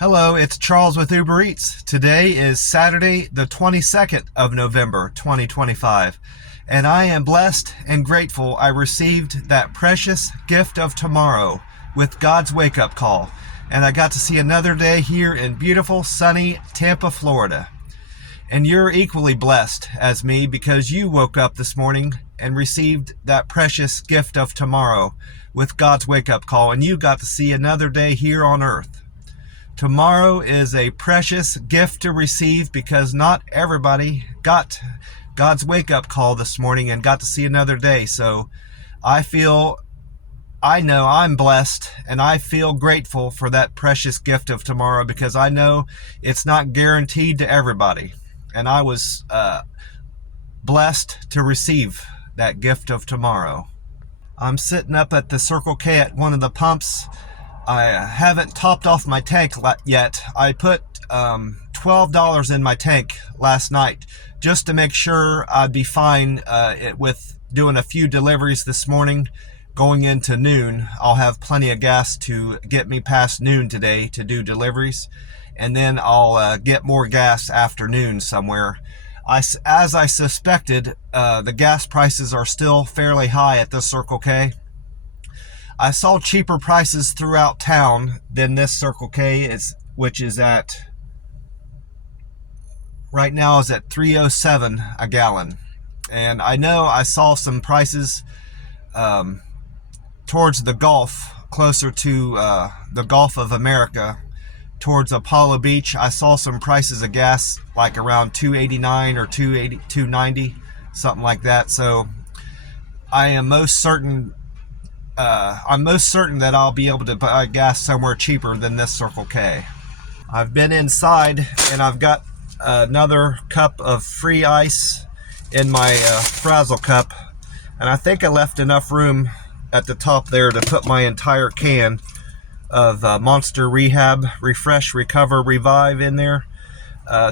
Hello, it's Charles with Uber Eats. Today is Saturday, the 22nd of November, 2025, and I am blessed and grateful I received that precious gift of tomorrow with God's wake-up call, and I got to see another day here in beautiful, sunny Tampa, Florida. And you're equally blessed as me because you woke up this morning and received that precious gift of tomorrow with God's wake-up call, and you got to see another day here on earth. Tomorrow is a precious gift to receive because not everybody got God's wake-up call this morning and got to see another day. So I know I'm blessed and I feel grateful for that precious gift of tomorrow because I know it's not guaranteed to everybody. And I was blessed to receive that gift of tomorrow. I'm sitting up at the Circle K at one of the pumps. I haven't topped off my tank yet. I put $12 in my tank last night just to make sure I'd be fine with doing a few deliveries this morning. Going into noon, I'll have plenty of gas to get me past noon today to do deliveries. And then I'll get more gas after noon somewhere. As I suspected, the gas prices are still fairly high at the Circle K. I saw cheaper prices throughout town than this Circle K, which is at, right now is at $3.07 a gallon. And I know I saw some prices towards the Gulf, closer to the Gulf of America, towards Apollo Beach. I saw some prices of gas like around $2.89 or $2.90, something like that. So I am most certain that I'll be able to buy gas somewhere cheaper than this Circle K. I've been inside and I've got another cup of free ice in my Frazzle cup, and I think I left enough room at the top there to put my entire can of Monster Rehab Refresh Recover Revive in there.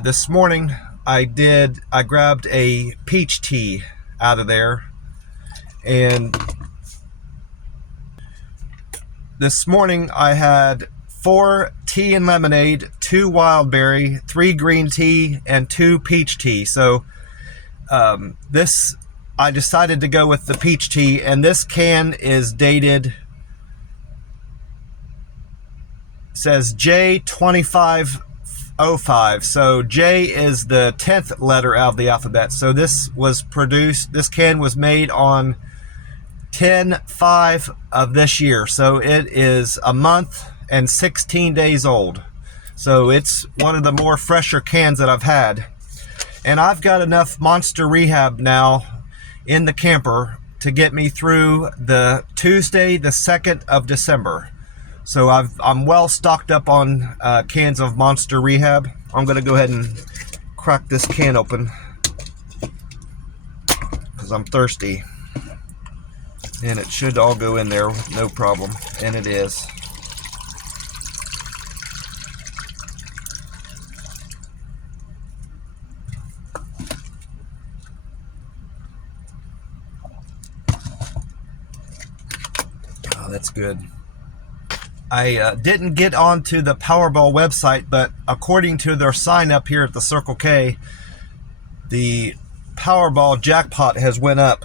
This morning I grabbed a peach tea out of there, and this morning I had 4 tea and lemonade, 2 wild berry, 3 green tea, and 2 peach tea. So I decided to go with the peach tea, and this can is dated, says J2505. So J is the 10th letter out of the alphabet. So this can was made on 10/5 of this year, so it is a month and 16 days old. So it's one of the more fresher cans that I've had, and I've got enough Monster Rehab now in the camper to get me through the Tuesday the 2nd of December. So I'm well stocked up on cans of Monster Rehab. I'm gonna go ahead and crack this can open because I'm thirsty. And it should all go in there with no problem. And it is. Oh, that's good. I didn't get onto the Powerball website, but according to their sign up here at the Circle K, the Powerball jackpot has went up.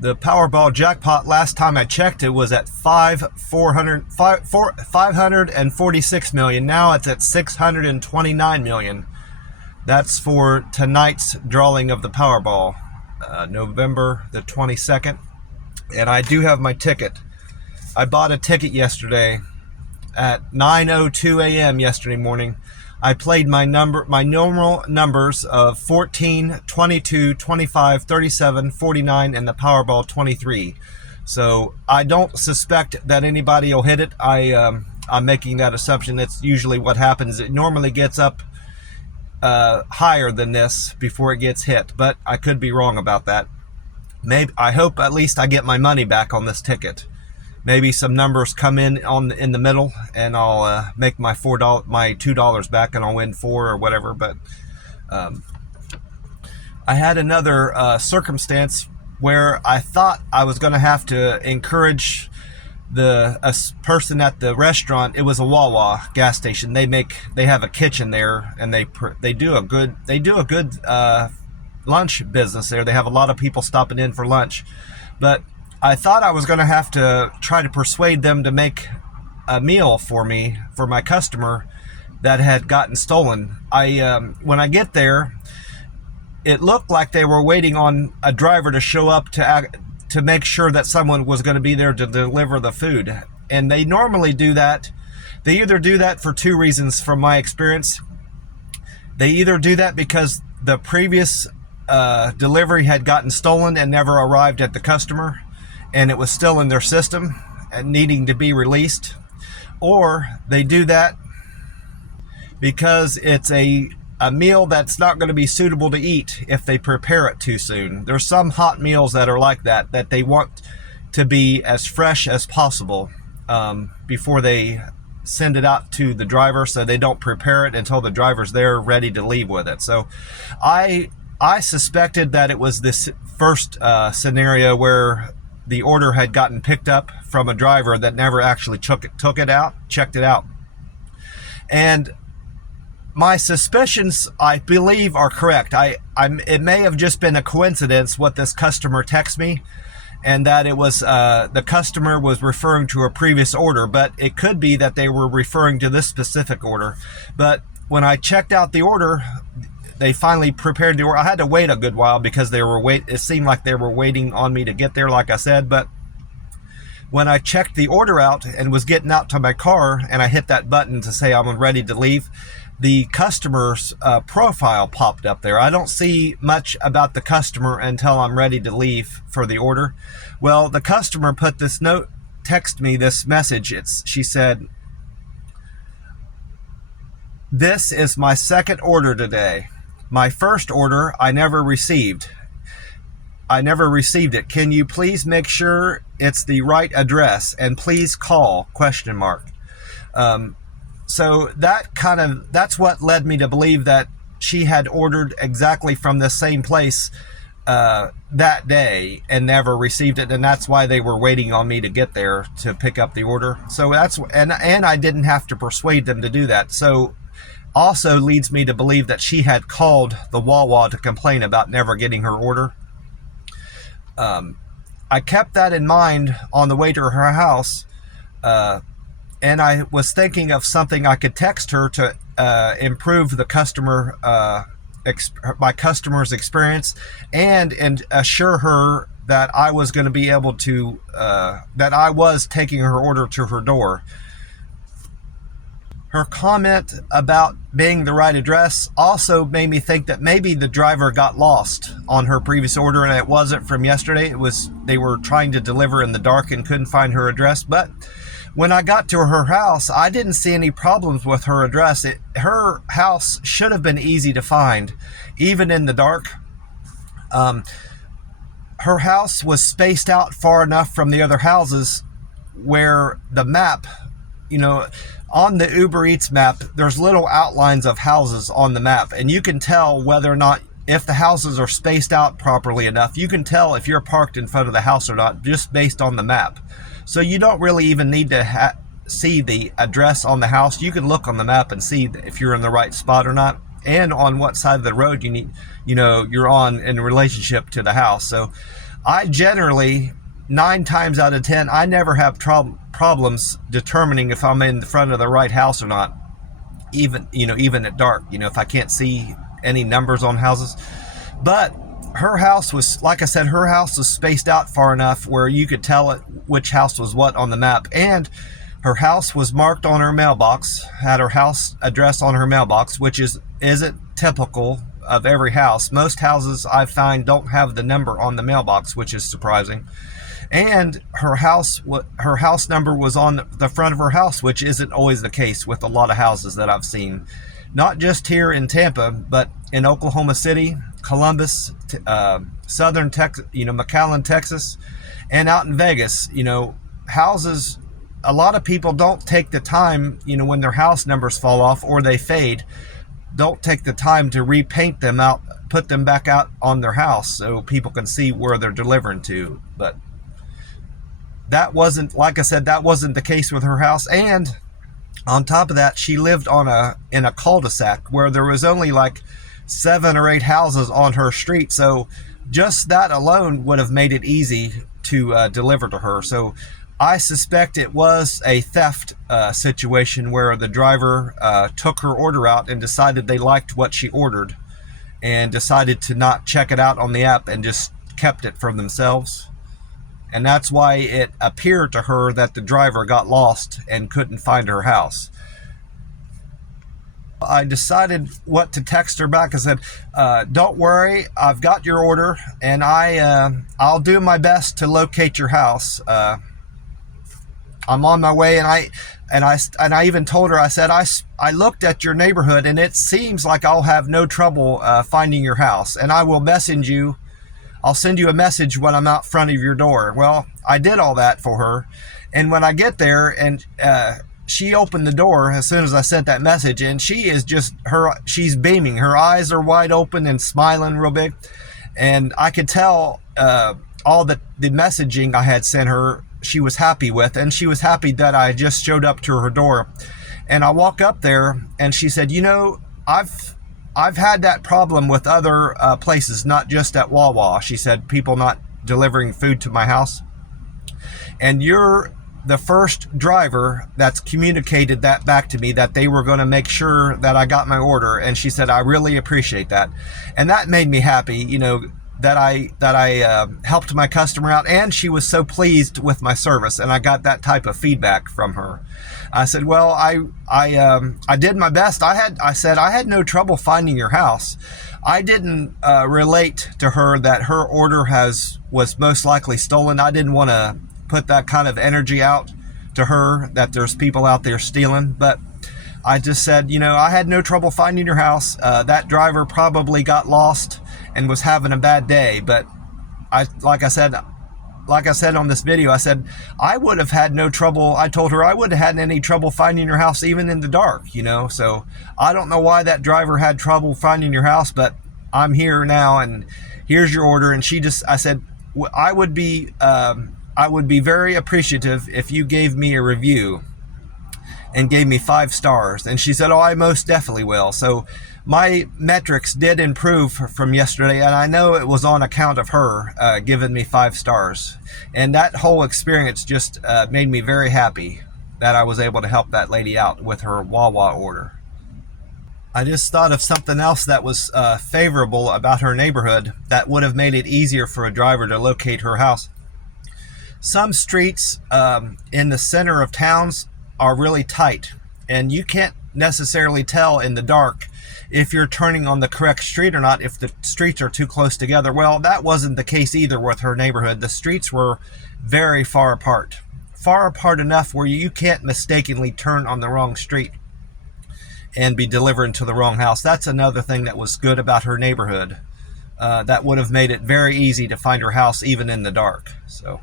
The Powerball jackpot, last time I checked, it was at 546 million. Now it's at 629 million. That's for tonight's drawing of the Powerball, November the 22nd. And I do have my ticket. I bought a ticket yesterday at 9:02 a.m. yesterday morning. I played my normal numbers of 14, 22, 25, 37, 49, and the Powerball 23. So I don't suspect that anybody will hit it. I'm making that assumption. That's usually what happens. It normally gets up higher than this before it gets hit, but I could be wrong about that. I hope at least I get my money back on this ticket. Maybe some numbers come in the middle, and I'll make my $2 back, and I'll win 4 or whatever. But I had another circumstance where I thought I was going to have to encourage person at the restaurant, it was a Wawa gas station. They have a kitchen there, and they do a good lunch business there. They have a lot of people stopping in for lunch. But I thought I was going to have to try to persuade them to make a meal for me, for my customer that had gotten stolen. When I get there, it looked like they were waiting on a driver to show up to make sure that someone was going to be there to deliver the food. And they normally do that. They either do that for two reasons from my experience. They either do that because the previous delivery had gotten stolen and never arrived at the customer, and it was still in their system and needing to be released. Or they do that because it's a meal that's not going to be suitable to eat if they prepare it too soon. There's some hot meals that are like that they want to be as fresh as possible before they send it out to the driver, so they don't prepare it until the driver's there ready to leave with it. So I suspected that it was this first scenario where the order had gotten picked up from a checked it out. And my suspicions, I believe, are correct. It may have just been a coincidence what this customer texted me, and that it was the customer was referring to a previous order, but it could be that they were referring to this specific order. But when I checked out the order, they finally prepared the order. I had to wait a good while because it seemed like they were waiting on me to get there, like I said. But when I checked the order out and was getting out to my car, and I hit that button to say I'm ready to leave, the customer's profile popped up there. I don't see much about the customer until I'm ready to leave for the order. Well, the customer put this note, text me this message. She said, "This is my second order today. My first order I never received. it. Can you please make sure it's the right address, and please call?" ? So that's what led me to believe that she had ordered exactly from the same place that day and never received it, and that's why they were waiting on me to get there to pick up the order. So and I didn't have to persuade them to do that. So also leads me to believe that she had called the Wawa to complain about never getting her order. I kept that in mind on the way to her house, and I was thinking of something I could text her to improve the my customer's experience, and assure her that I was going to be able to, that I was taking her order to her door. Her comment about being the right address also made me think that maybe the driver got lost on her previous order and it wasn't from yesterday. They were trying to deliver in the dark and couldn't find her address. But when I got to her house, I didn't see any problems with her address. Her house should have been easy to find, even in the dark. Her house was spaced out far enough from the other houses where the map, on the Uber Eats map, there's little outlines of houses on the map, and you can tell whether or not, if the houses are spaced out properly enough, you can tell if you're parked in front of the house or not just based on the map. So you don't really even need to see the address on the house. You can look on the map and see if you're in the right spot or not, and on what side of the road you're on in relationship to the house. So I generally, 9 times out of 10, I never have problems determining if I'm in front of the right house or not, even at dark, if I can't see any numbers on houses. But her house was, like I said, her house was spaced out far enough where you could tell which house was what on the map. And her house was marked on her mailbox, had her house address on her mailbox, which isn't typical of every house. Most houses I find don't have the number on the mailbox, which is surprising. And her house number was on the front of her house, which isn't always the case with a lot of houses that I've seen. Not just here in Tampa, but in Oklahoma City, Columbus, southern Texas, McAllen, Texas, and out in Vegas. Houses, a lot of people don't take the time, when their house numbers fall off or they fade, don't take the time to repaint them out, put them back out on their house so people can see where they're delivering to. But that wasn't, like I said, that wasn't the case with her house. And on top of that, she lived in a cul-de-sac where there was only like 7 or 8 houses on her street. So just that alone would have made it easy to deliver to her. So I suspect it was a theft situation where the driver took her order out and decided they liked what she ordered and decided to not check it out on the app and just kept it for themselves. And that's why it appeared to her that the driver got lost and couldn't find her house. I decided what to text her back. I said, don't worry, I've got your order, and I'll do my best to locate your house. I'm on my way, and I even told her, I said, I looked at your neighborhood, and it seems like I'll have no trouble finding your house, and I will message you. I'll send you a message when I'm out front of your door. Well, I did all that for her. And when I get there, and she opened the door as soon as I sent that message, and she is just, she's beaming. Her eyes are wide open and smiling real big. And I could tell all the messaging I had sent her, she was happy with, and she was happy that I just showed up to her door. And I walk up there, and she said, you know, I've had that problem with other places, not just at Wawa. She said, people not delivering food to my house. And you're the first driver that's communicated that back to me, that they were going to make sure that I got my order. And she said, I really appreciate that. And that made me happy, you know, that I helped my customer out, and she was so pleased with my service, and I got that type of feedback from her. I said, well, I did my best. I said I had no trouble finding your house. I didn't relate to her that her order was most likely stolen. I didn't want to put that kind of energy out to her that there's people out there stealing, but I just said, you know, I had no trouble finding your house. That driver probably got lost and was having a bad day, but like I said on this video, I said I would have had no trouble. I told her I wouldn't have had any trouble finding your house even in the dark, you know. So I don't know why that driver had trouble finding your house, but I'm here now, and here's your order. And I said I would be very appreciative if you gave me a review and gave me 5 stars. And she said, oh, I most definitely will. So my metrics did improve from yesterday, and I know it was on account of her giving me 5 stars. And that whole experience just made me very happy that I was able to help that lady out with her Wawa order. I just thought of something else that was favorable about her neighborhood that would have made it easier for a driver to locate her house. Some streets in the center of towns are really tight, and you can't necessarily tell in the dark if you're turning on the correct street or not, if the streets are too close together. Well, that wasn't the case either with her neighborhood. The streets were very far apart enough where you can't mistakenly turn on the wrong street and be delivering to the wrong house. That's another thing that was good about her neighborhood. That would have made it very easy to find her house even in the dark. So,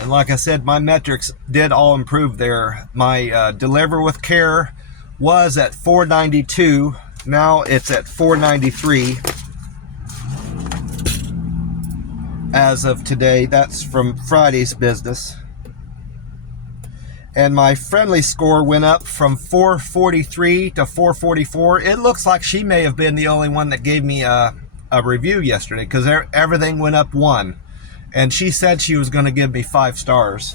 and like I said, my metrics did all improve there. My deliver with care was at 492. Now it's at 493 as of today. That's from Friday's business. And my friendly score went up from 443 to 444. It looks like she may have been the only one that gave me a review yesterday, because everything went up 1. And she said she was going to give me 5 stars.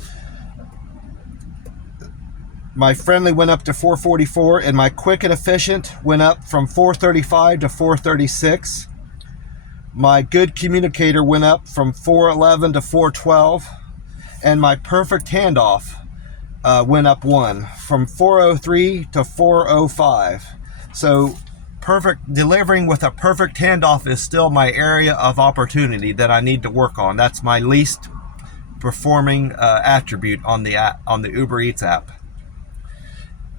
My friendly went up to 444, and my quick and efficient went up from 435 to 436. My good communicator went up from 411 to 412. And my perfect handoff went up 1 from 403 to 405. So delivering with a perfect handoff is still my area of opportunity that I need to work on. That's my least performing attribute on the Uber Eats app.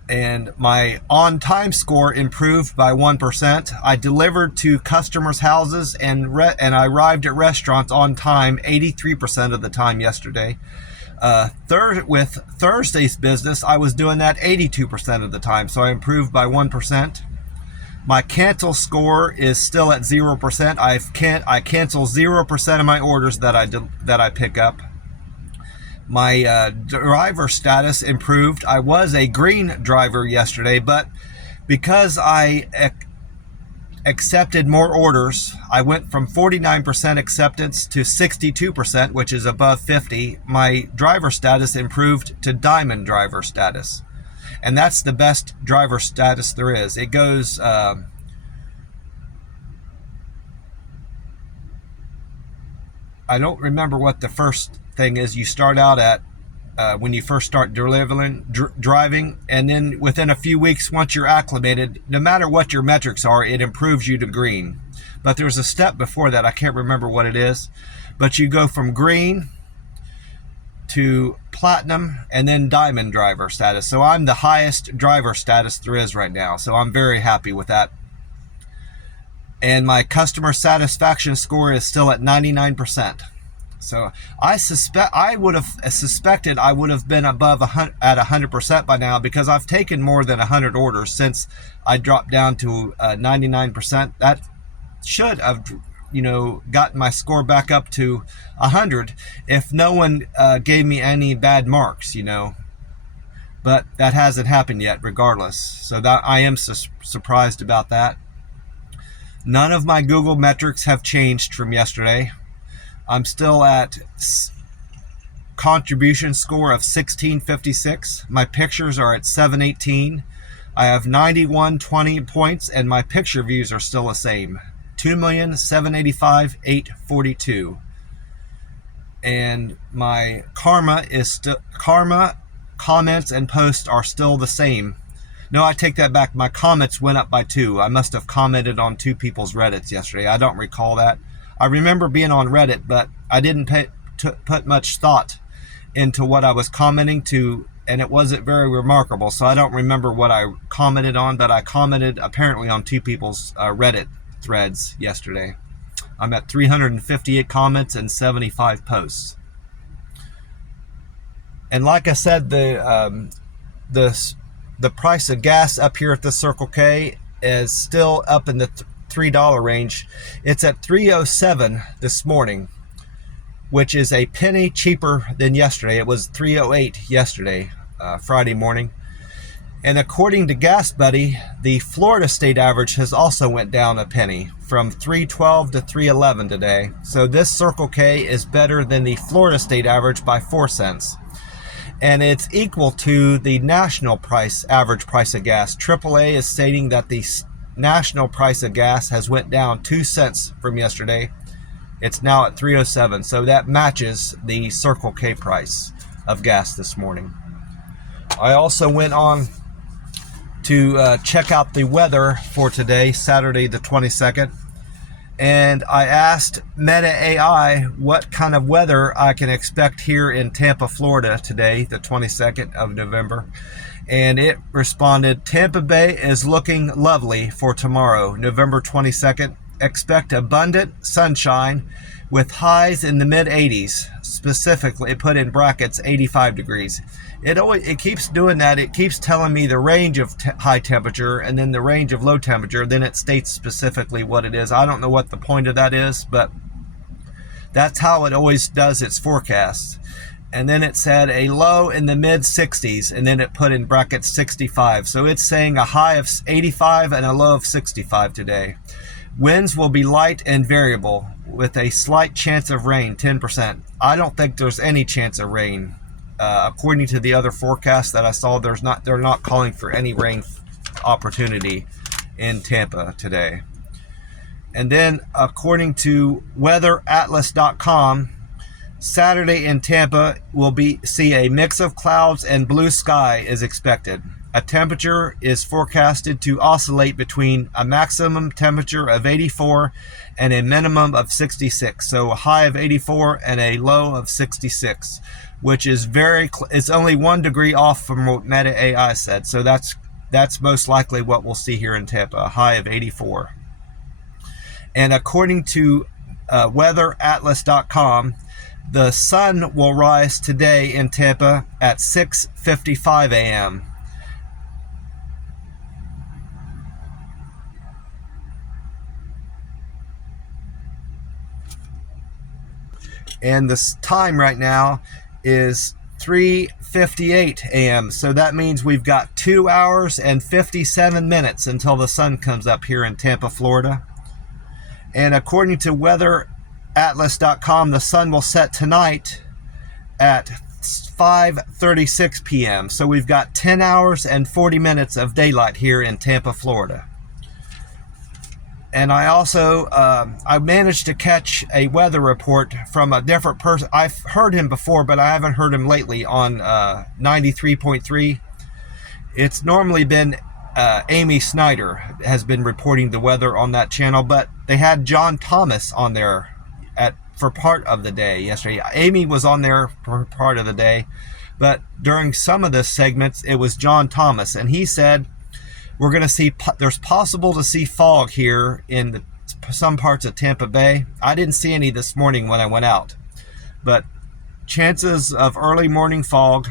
And my on-time score improved by 1%. I delivered to customers' houses and I arrived at restaurants on time 83% of the time yesterday. With Thursday's business, I was doing that 82% of the time, so I improved by 1%. My cancel score is still at 0%. I cancel 0% of my orders that I pick up. My driver status improved. I was a green driver yesterday, but because I accepted more orders, I went from 49% acceptance to 62%, which is above 50. My driver status improved to diamond driver status. And that's the best driver status there is. It goes, I don't remember what the first thing is. You start out at when you first start driving, and then within a few weeks, once you're acclimated, no matter what your metrics are, it improves you to green. But there's a step before that. I can't remember what it is, but you go from green to platinum and then diamond driver status. So I'm the highest driver status there is right now, so I'm very happy with that. And my customer satisfaction score is still at 99%. So I would have suspected I would have been above at 100% by now, because I've taken more than 100 orders since I dropped down to 99%. That should have, gotten my score back up to 100 if no one gave me any bad marks, But that hasn't happened yet, regardless. So that I am surprised about that. None of my Google metrics have changed from yesterday. I'm still at contribution score of 1656. My pictures are at 718. I have 9120 points, and my picture views are still the same. 2,785,842. And my karma is still comments and posts are still the same. No, I take that back. My comments went up by 2. I must have commented on 2 people's Reddits yesterday. I don't recall that. I remember being on Reddit, but I didn't put much thought into what I was commenting to, and it wasn't very remarkable. So I don't remember what I commented on, but I commented apparently on 2 people's Reddit threads yesterday. I'm at 358 comments and 75 posts. And like I said, the price of gas up here at the Circle K is still up in the $3 range. It's at $3.07 this morning, which is a penny cheaper than yesterday. It was $3.08 yesterday, Friday morning. And according to Gas Buddy, the Florida state average has also went down a penny from $3.12 to $3.11 today. So this Circle K is better than the Florida state average by 4 cents. And it's equal to the national average price of gas. AAA is stating that the national price of gas has went down 2 cents from yesterday. It's now at $3.07. So that matches the Circle K price of gas this morning. I also went on to check out the weather for today, Saturday the 22nd. And I asked Meta AI what kind of weather I can expect here in Tampa, Florida today, the 22nd of November. And it responded, Tampa Bay is looking lovely for tomorrow, November 22nd. Expect abundant sunshine with highs in the mid-80s. Specifically, it put in brackets 85 degrees. It keeps doing that. It keeps telling me the range of high temperature and then the range of low temperature. Then it states specifically what it is. I don't know what the point of that is, but that's how it always does its forecasts. And then it said a low in the mid 60s, and then it put in brackets 65. So it's saying a high of 85 and a low of 65 today. Winds will be light and variable with a slight chance of rain, 10%. I don't think there's any chance of rain. According to the other forecasts that I saw, they're not calling for any rain opportunity in Tampa today. And then according to weatheratlas.com, Saturday in Tampa will see a mix of clouds and blue sky is expected. A temperature is forecasted to oscillate between a maximum temperature of 84 and a minimum of 66. So a high of 84 and a low of 66, which is it's only 1 degree off from what Meta AI said. So that's most likely what we'll see here in Tampa, a high of 84. And according to weatheratlas.com, the sun will rise today in Tampa at 6:55 a.m. And the time right now is 3:58 a.m. So that means we've got 2 hours and 57 minutes until the sun comes up here in Tampa, Florida. And according to weatheratlas.com, the sun will set tonight at 5:36 p.m. So we've got 10 hours and 40 minutes of daylight here in Tampa, Florida. And I also, I managed to catch a weather report from a different person. I've heard him before, but I haven't heard him lately on 93.3. It's normally been Amy Snyder has been reporting the weather on that channel, but they had John Thomas on there for part of the day yesterday. Amy was on there for part of the day, but during some of the segments, it was John Thomas, and he said, we're going to see, there's possible to see fog here in some parts of Tampa Bay. I didn't see any this morning when I went out, but chances of early morning fog,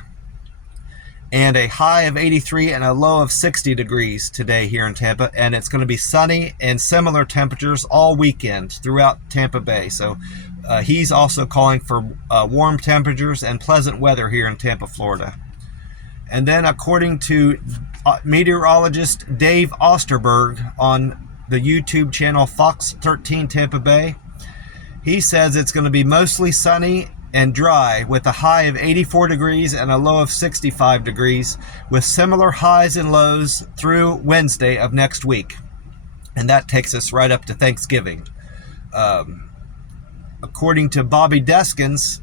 and a high of 83 and a low of 60 degrees today here in Tampa. And it's going to be sunny and similar temperatures all weekend throughout Tampa Bay. So he's also calling for warm temperatures and pleasant weather here in Tampa, Florida. And then according to meteorologist Dave Osterberg on the YouTube channel Fox 13 Tampa Bay, he says it's going to be mostly sunny and dry with a high of 84 degrees and a low of 65 degrees with similar highs and lows through Wednesday of next week. And that takes us right up to Thanksgiving. According to Bobby Deskins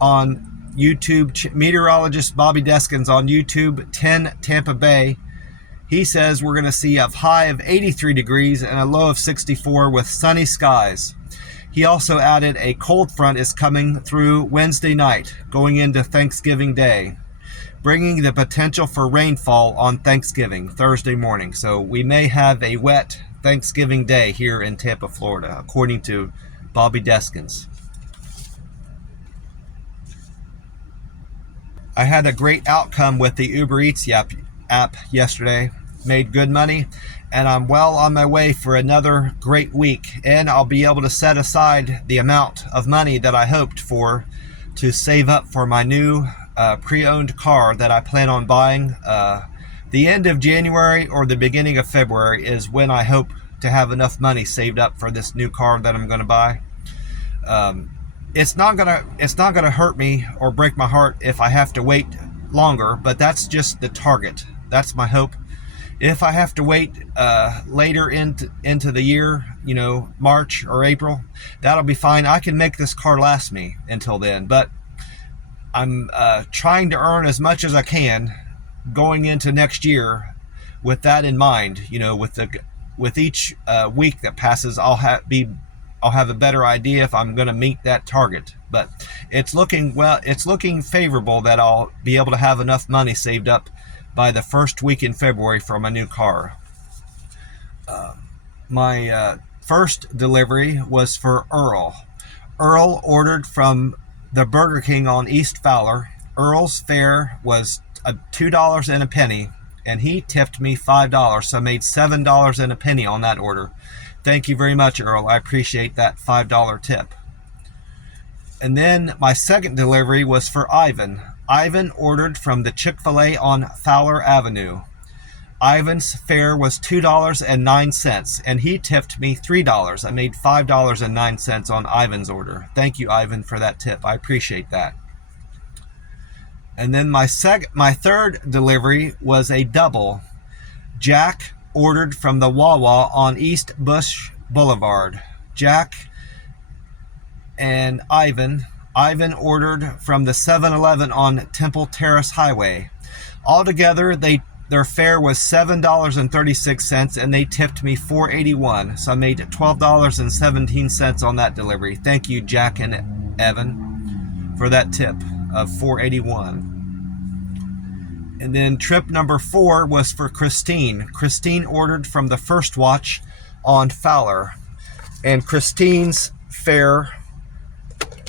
on YouTube, meteorologist Bobby Deskins on YouTube 10 Tampa Bay, he says we're going to see a high of 83 degrees and a low of 64 with sunny skies. He also added a cold front is coming through Wednesday night, going into Thanksgiving Day, bringing the potential for rainfall on Thanksgiving, Thursday morning. So we may have a wet Thanksgiving Day here in Tampa, Florida, according to Bobby Deskins. I had a great outcome with the Uber Eats app yesterday. Made good money, and I'm well on my way for another great week. And I'll be able to set aside the amount of money that I hoped for to save up for my new pre-owned car that I plan on buying. The end of January or the beginning of February is when I hope to have enough money saved up for this new car that I'm going to buy. It's not gonna hurt me or break my heart if I have to wait longer, but that's just the target. That's my hope. If I have to wait later into the year, March or April, that'll be fine. I can make this car last me until then, but I'm trying to earn as much as I can going into next year with that in mind. With each week that passes, I'll have a better idea if I'm going to meet that target. But it's looking favorable that I'll be able to have enough money saved up by the first week in February for my new car. My first delivery was for Earl. Earl ordered from the Burger King on East Fowler. Earl's fare was $2 and a penny, and he tipped me $5, so I made $7 and a penny on that order. Thank you very much, Earl. I appreciate that $5 tip. And then my second delivery was for Ivan. Ivan ordered from the Chick-fil-A on Fowler Avenue. Ivan's fare was $2.09, and he tipped me $3. I made $5.09 on Ivan's order. Thank you, Ivan, for that tip. I appreciate that. And then my third delivery was a double. Jack ordered from the Wawa on East Bush Boulevard. Jack and Ivan ordered from the 7-Eleven on Temple Terrace Highway. Altogether, their fare was $7.36, and they tipped me $4.81, so I made $12.17 on that delivery. Thank you, Jack and Evan, for that tip of $4.81. And then trip number 4 was for Christine. Christine ordered from the First Watch on Fowler, and Christine's fare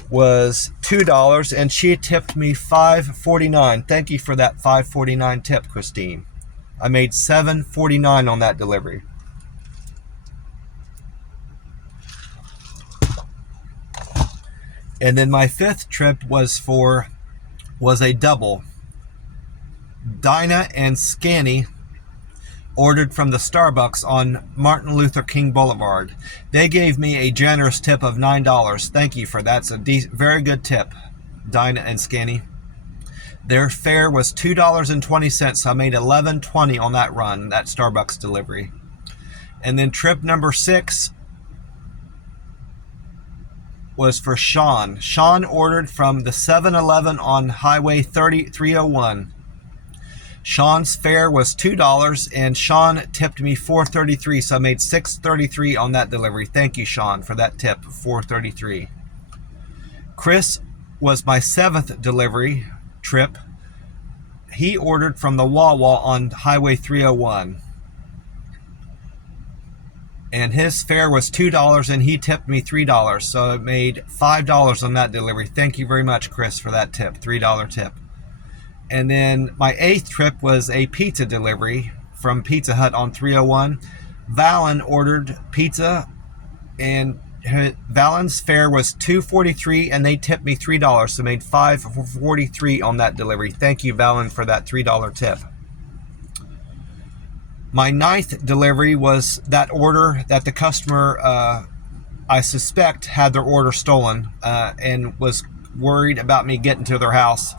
was $2, and she tipped me $5.49. Thank you for that $5.49 tip, Christine. I made $7.49 on that delivery. And then my fifth trip was for was a double. Dinah and Scanny ordered from the Starbucks on Martin Luther King Boulevard. They gave me a generous tip of $9. Thank you for that. It's a very good tip, Dinah and Scanny. Their fare was $2.20, so I made $11.20 on that run, that Starbucks delivery. And then trip number 6 was for Sean. Sean ordered from the 7-Eleven on Highway 301. Sean's fare was $2, and Sean tipped me $4.33, so I made $6.33 on that delivery. Thank you, Sean, for that tip, $4.33. Chris was my 7th delivery trip. He ordered from the Wawa on Highway 301. And his fare was $2, and he tipped me $3, so I made $5 on that delivery. Thank you very much, Chris, for that tip, $3 tip. And then my 8th trip was a pizza delivery from Pizza Hut on 301. Valen ordered pizza, and Valen's fare was $2.43, and they tipped me $3, so I made $5.43 on that delivery. Thank you, Valen, for that $3 tip. My 9th delivery was that order that the customer, I suspect, had their order stolen and was worried about me getting to their house.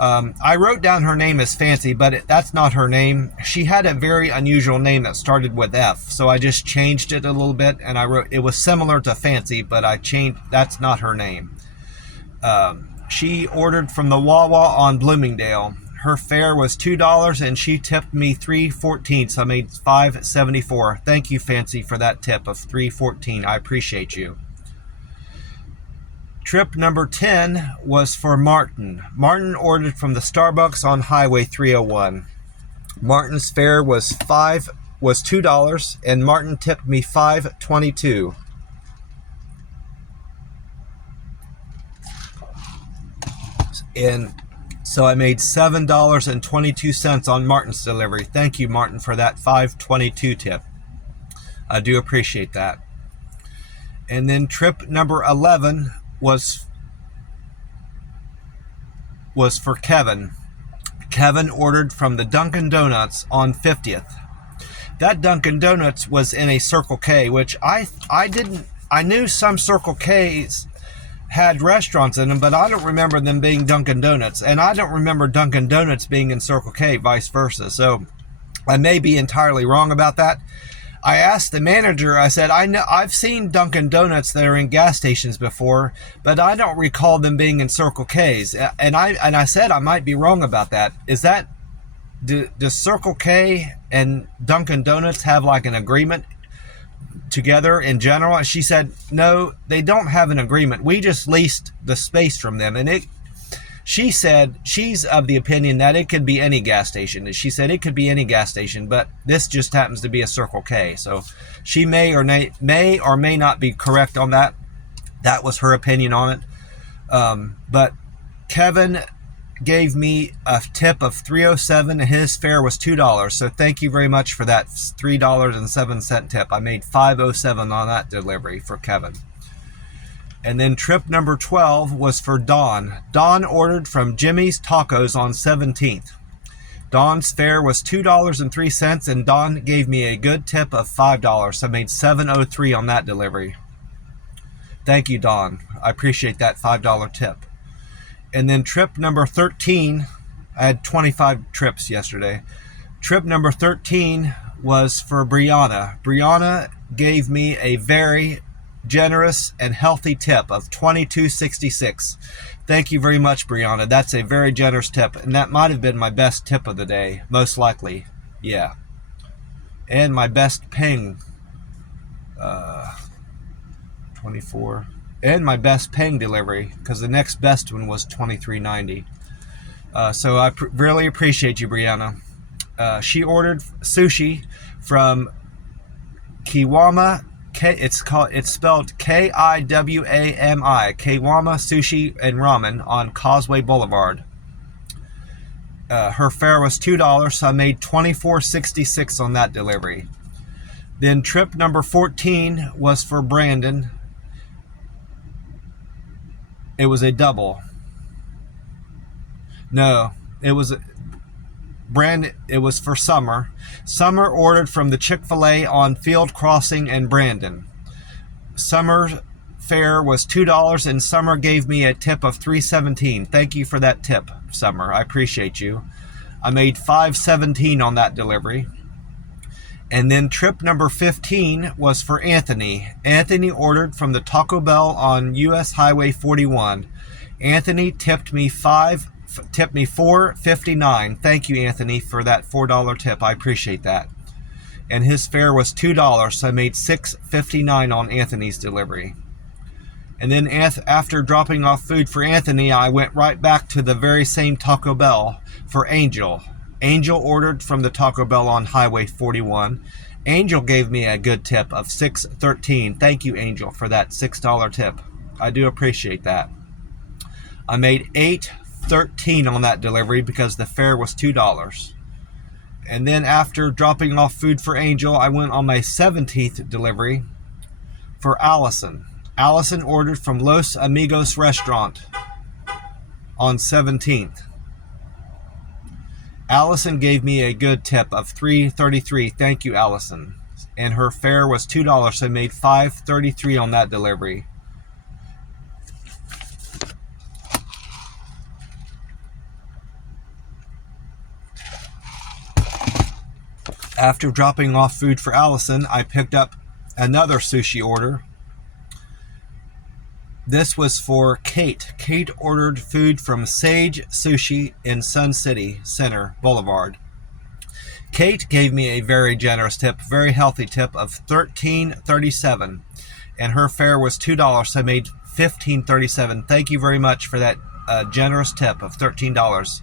I wrote down her name as Fancy, but that's not her name. She had a very unusual name that started with F, so I just changed it a little bit, and I wrote, it was similar to Fancy, but I changed, that's not her name. She ordered from the Wawa on Bloomingdale. Her fare was $2, and she tipped me $3.14, so I made $5.74. Thank you, Fancy, for that tip of $3.14. I appreciate you. Trip number 10 was for Martin. Martin ordered from the Starbucks on Highway 301. Martin's fare was $2, and Martin tipped me $5.22. And so I made $7.22 on Martin's delivery. Thank you, Martin, for that $5.22 tip. I do appreciate that. And then trip number 11 was for Kevin. Kevin ordered from the Dunkin' Donuts on 50th. That Dunkin' Donuts was in a Circle K, which I knew some Circle K's had restaurants in them, but I don't remember them being Dunkin' Donuts, and I don't remember Dunkin' Donuts being in Circle K, vice versa. So I may be entirely wrong about that. I asked the manager, I said, I've seen Dunkin' Donuts that are in gas stations before, but I don't recall them being in Circle K's. And I said I might be wrong about that. Is that, does Circle K and Dunkin' Donuts have like an agreement together in general? And she said, no, they don't have an agreement. We just leased the space from them. And she said she's of the opinion that it could be any gas station. She said it could be any gas station, but this just happens to be a Circle K. So she may or may not be correct on that. That was her opinion on it. But Kevin gave me a tip of $3.07, and his fare was $2. So thank you very much for that $3.07 tip. I made $5.07 on that delivery for Kevin. And then trip number 12 was for Dawn. Dawn ordered from Jimmy's Tacos on 17th. Dawn's fare was $2.03, and Dawn gave me a good tip of $5, so I made $7.03 on that delivery. Thank you, Dawn. I appreciate that $5 tip. And then trip number 13, I had 25 trips yesterday. Trip number 13 was for Brianna. Brianna gave me a very generous and healthy tip of $22.66. Thank you very much, Brianna. That's a very generous tip, and that might have been my best tip of the day, most likely. Yeah. And my best ping, 24, and my best ping delivery, because the next best one was $23.90. So I really appreciate you, Brianna. She ordered sushi from Kiwami. It's spelled Kiwami, Kiwami Sushi and Ramen on Causeway Boulevard. Her fare was $2, so I made $24.66 on that delivery. Then trip number 14 was for Brandon. It was a double. No, it was it was for Summer. Summer ordered from the Chick-fil-A on Field Crossing in Brandon. Summer fare was $2 and Summer gave me a tip of $3.17. Thank you for that tip, Summer. I appreciate you. I made $5.17 on that delivery. And then trip number 15 was for Anthony. Anthony ordered from the Taco Bell on US Highway 41. Anthony tipped me $4.59. Thank you, Anthony, for that $4 tip. I appreciate that. And his fare was $2, so I made $6.59 on Anthony's delivery. And then after dropping off food for Anthony, I went right back to the very same Taco Bell for Angel. Angel ordered from the Taco Bell on Highway 41. Angel gave me a good tip of $6.13. Thank you, Angel, for that $6 tip. I do appreciate that. I made $8.13 on that delivery because the fare was $2. And then after dropping off food for Angel, I went on my 17th delivery for Allison. Allison ordered from Los Amigos restaurant on 17th. Allison gave me a good tip of $3.33. Thank you, Allison. And her fare was $2, so I made $5.33 on that delivery. After dropping off food for Allison, I picked up another sushi order. This was for Kate. Kate ordered food from Sage Sushi in Sun City Center Boulevard. Kate gave me a very generous tip, very healthy tip of $13.37, and her fare was $2, so I made $15.37. Thank you very much for that generous tip of $13.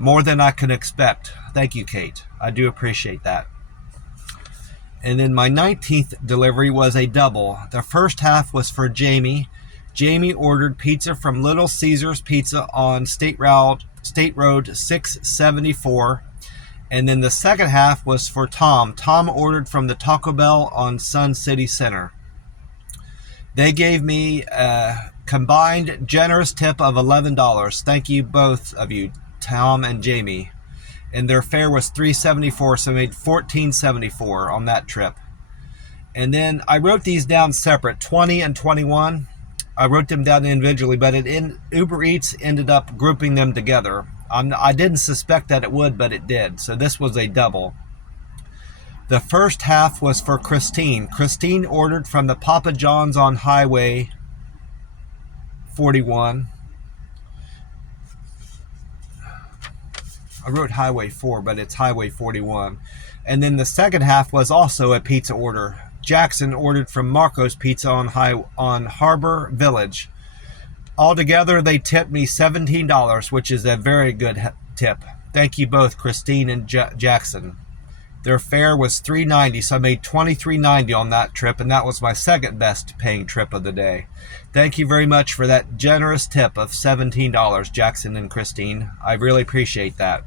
More than I could expect. Thank you, Kate. I do appreciate that. And then my 19th delivery was a double. The first half was for Jamie. Jamie ordered pizza from Little Caesars Pizza on State Road 674. And then the second half was for Tom. Tom ordered from the Taco Bell on Sun City Center. They gave me a combined generous tip of $11. Thank you, both of you, Tom and Jamie. And their fare was $3.74, so I made $14.74 on that trip. And then I wrote these down separate, 20 and 21. I wrote them down individually, but Uber Eats ended up grouping them together. I didn't suspect that it would, but it did. So this was a double. The first half was for Christine. Christine ordered from the Papa John's on Highway 41. I wrote Highway 4, but it's Highway 41. And then the second half was also a pizza order. Jackson ordered from Marco's Pizza on Harbor Village. Altogether, they tipped me $17, which is a very good tip. Thank you both, Christine and Jackson. Their fare was $3.90, so I made $23.90 on that trip, and that was my second best paying trip of the day. Thank you very much for that generous tip of $17, Jackson and Christine. I really appreciate that.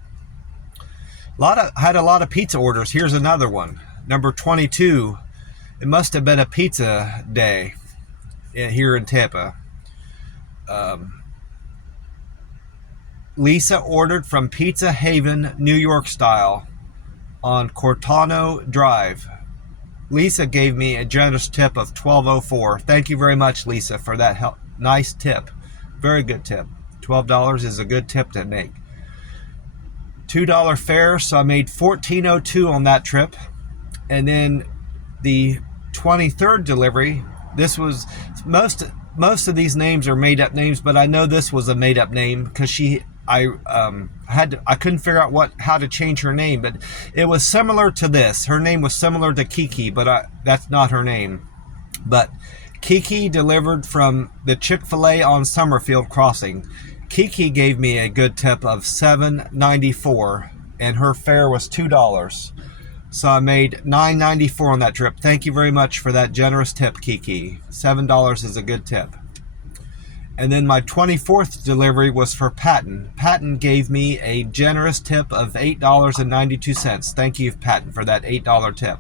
Had a lot of pizza orders. Here's another one. Number 22. It must have been a pizza day here in Tampa. Lisa ordered from Pizza Haven, New York style, on Cortano Drive. Lisa gave me a generous tip of $12.04. Thank you very much, Lisa, for that nice tip. Very good tip. $12 is a good tip to make. $2 fare, so I made $14.02 on that trip. And then the 23rd delivery, this was most of these names are made up names, but I know this was a made up name because I couldn't figure out how to change her name, but it was similar to this. Her name was similar to Kiki, but that's not her name. But Kiki delivered from the Chick-fil-A on Summerfield Crossing. Kiki gave me a good tip of $7.94, and her fare was $2. So I made $9.94 on that trip. Thank you very much for that generous tip, Kiki. $7 is a good tip. And then my 24th delivery was for Patton. Patton gave me a generous tip of $8.92. Thank you, Patton, for that $8 tip.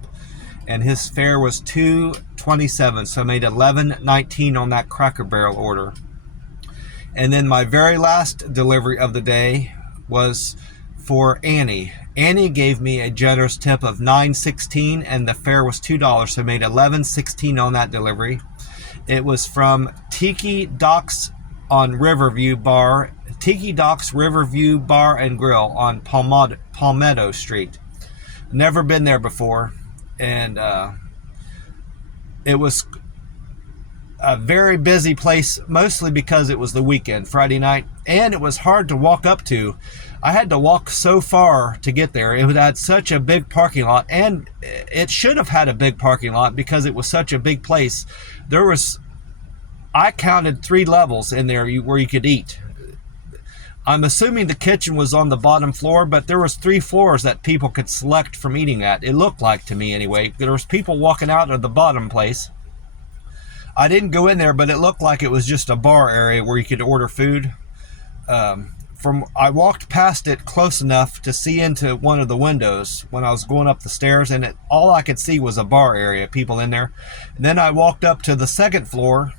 And his fare was $2.27, so I made $11.19 on that Cracker Barrel order. And then my very last delivery of the day was for Annie. Annie gave me a generous tip of $9.16, and the fare was $2, so I made $11.16 on that delivery. It was from Tiki Docks on Riverview Bar, Tiki Docks Riverview Bar and Grill on Palmetto Street. Never been there before, and it was a very busy place, mostly because it was the weekend, Friday night, and it was hard to walk up to. I had to walk so far to get there. It had such a big parking lot, and it should have had a big parking lot because it was such a big place. I counted 3 levels in there where you could eat. I'm assuming the kitchen was on the bottom floor, but there was 3 floors that people could select from eating at. It looked like to me anyway. There was people walking out of the bottom place. I didn't go in there, but it looked like it was just a bar area where you could order food. I walked past it close enough to see into one of the windows when I was going up the stairs, and all I could see was a bar area, people in there. And then I walked up to the second floor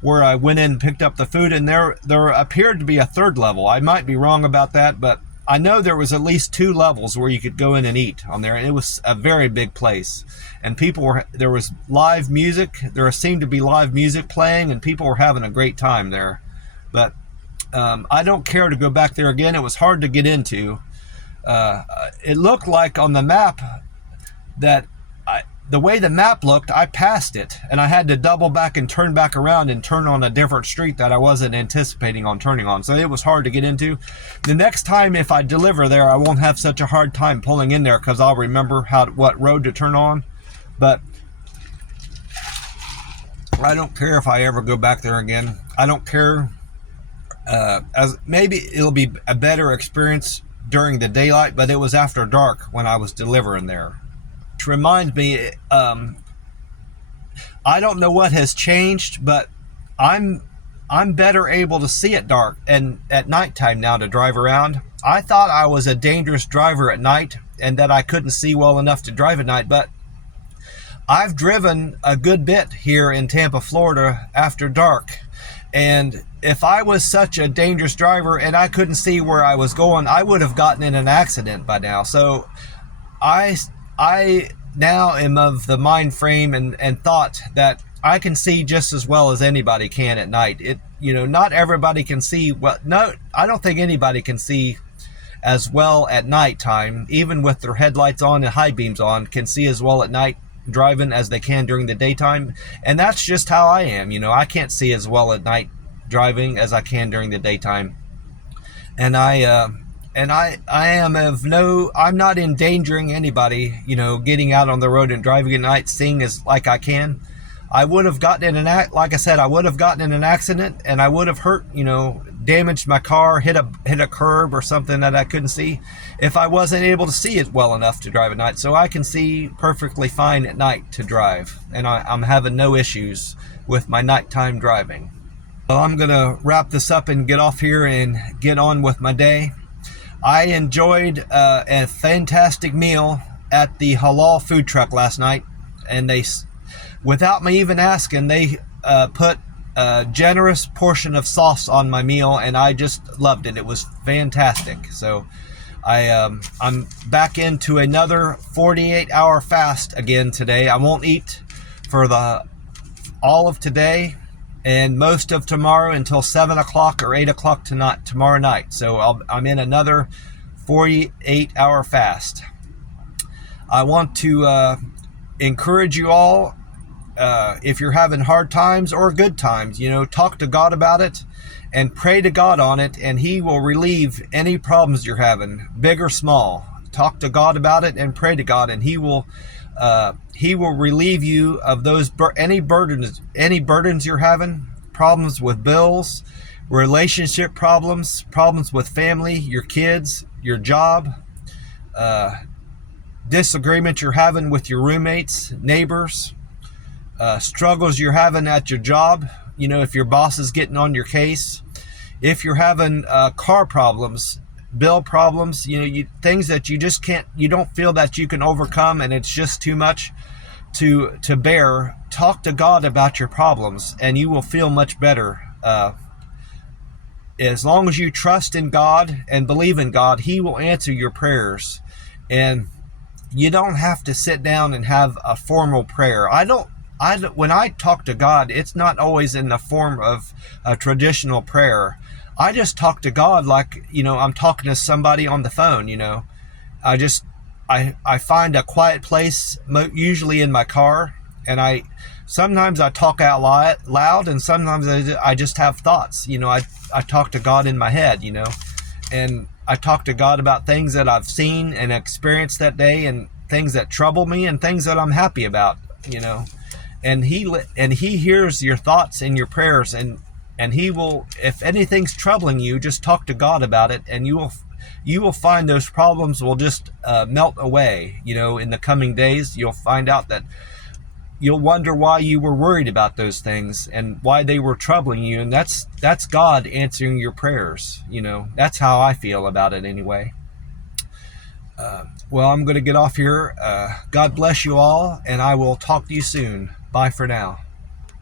where I went in and picked up the food, and there appeared to be a 3rd level. I might be wrong about that, but I know there was at least 2 levels where you could go in and eat on there, and it was a very big place. And there was live music. There seemed to be live music playing, and people were having a great time there. But I don't care to go back there again. It was hard to get into. It looked like on the map that the way the map looked, I passed it, and I had to double back and turn back around and turn on a different street that I wasn't anticipating on turning on. So it was hard to get into. The next time, if I deliver there, I won't have such a hard time pulling in there because I'll remember what road to turn on. But I don't care if I ever go back there again. I don't care. As maybe it'll be a better experience during the daylight, but it was after dark when I was delivering there. Which reminds me, I don't know what has changed, but I'm better able to see at dark and at nighttime now to drive around. I thought I was a dangerous driver at night and that I couldn't see well enough to drive at night, but I've driven a good bit here in Tampa, Florida after dark. And if I was such a dangerous driver and I couldn't see where I was going, I would have gotten in an accident by now. So I now am of the mind frame and thought that I can see just as well as anybody can at night. Not everybody can see well. No, I don't think anybody can see as well at nighttime, even with their headlights on and high beams on, can see as well at night driving as they can during the daytime. And that's just how I am. I can't see as well at night driving as I can during the daytime. And I'm not endangering anybody, getting out on the road and driving at night, seeing as like I can. I would have gotten in I would have gotten in an accident, and I would have hurt, damaged my car, hit a curb or something that I couldn't see if I wasn't able to see it well enough to drive at night. So I can see perfectly fine at night to drive, and I'm having no issues with my nighttime driving. Well, I'm gonna wrap this up and get off here and get on with my day. I enjoyed a fantastic meal at the Halal food truck last night, and they, without me even asking, they put a generous portion of sauce on my meal, and I just loved it. It was fantastic. So I'm back into another 48-hour fast again today. I won't eat for all of today and most of tomorrow until 7 o'clock or 8 o'clock tomorrow night. So I'm in another 48-hour fast. I want to encourage you all, if you're having hard times or good times, talk to God about it and pray to God on it, and He will relieve any problems you're having, big or small. Talk to God about it and pray to God, and He will relieve you of those any burdens you're having, problems with bills, relationship problems with family, your kids, your job, disagreements you're having with your roommates, neighbors, struggles you're having at your job, if your boss is getting on your case, if you're having car problems, bill problems, things that you just can't, you don't feel that you can overcome, and it's just too much to bear. Talk to God about your problems, and you will feel much better as long as you trust in God and believe in God, He will answer your prayers. And you don't have to sit down and have a formal prayer. When I talk to God, it's not always in the form of a traditional prayer. I just talk to God like, I'm talking to somebody on the phone. I find a quiet place, usually in my car, and sometimes I talk out loud, and sometimes I just have thoughts. I talk to God in my head, and I talk to God about things that I've seen and experienced that day, and things that trouble me, and things that I'm happy about, and he hears your thoughts and your prayers, and he will, if anything's troubling you, just talk to God about it, and you will find those problems will just melt away. In the coming days, you'll find out that you'll wonder why you were worried about those things and why they were troubling you, and that's God answering your prayers. That's how I feel about it anyway. Well, I'm going to get off here. God bless you all, and I will talk to you soon. Bye for now.